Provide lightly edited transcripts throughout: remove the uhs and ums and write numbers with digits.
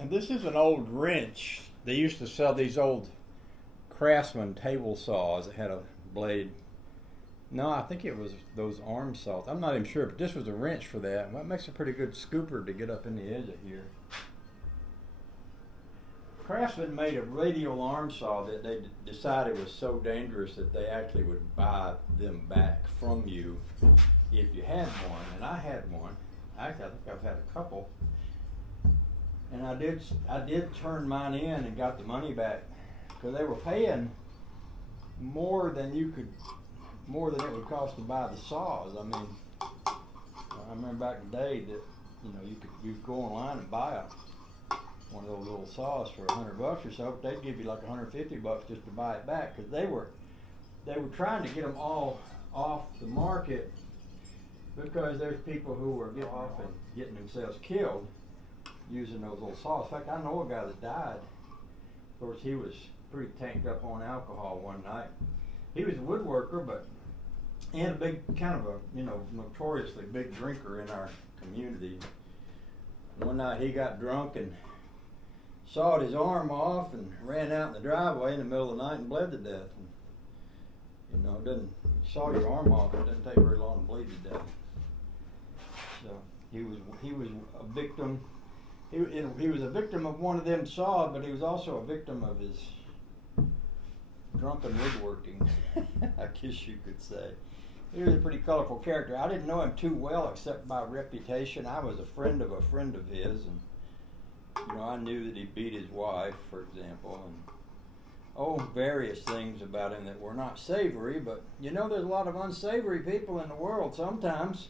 And this is an old wrench. They used to sell these old Craftsman table saws that had a blade. No, I think it was those arm saws. I'm not even sure, but this was a wrench for that. And that makes a pretty good scooper to get up in the edge of here. Craftsman made a radial arm saw that they decided was so dangerous that they actually would buy them back from you if you had one. And I had one. Actually, I think I've had a couple. And I did turn mine in and got the money back because they were paying more than it would cost to buy the saws. I mean, I remember back in the day that you could go online and buy one of those little saws for $100 or so. But they'd give you like $150 just to buy it back because they were trying to get them all off the market because there's people who were getting off and getting themselves killed using those little saws. In fact, I know a guy that died. Of course, he was pretty tanked up on alcohol one night. He was a woodworker, and a big, kind of a, notoriously big drinker in our community. One night he got drunk and sawed his arm off and ran out in the driveway in the middle of the night and bled to death. And, it doesn't saw your arm off. It doesn't take very long to bleed to death. So he was a victim. He was a victim of one of them saws, but he was also a victim of his drunken woodworking, I guess you could say. He was a pretty colorful character. I didn't know him too well except by reputation. I was a friend of his, and I knew that he beat his wife, for example, and various things about him that were not savory. But there's a lot of unsavory people in the world. Sometimes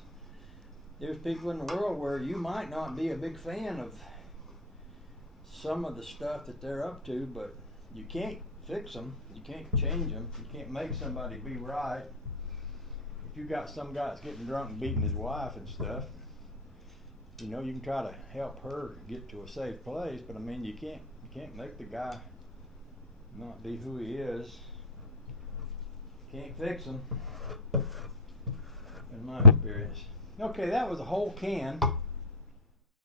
there's people in the world where you might not be a big fan of some of the stuff that they're up to, but you can't fix them. You can't change them. You can't make somebody be right. If you got some guy that's getting drunk and beating his wife and stuff, you can try to help her get to a safe place, but you can't make the guy not be who he is. Can't fix him, in my experience. Okay, that was a whole can.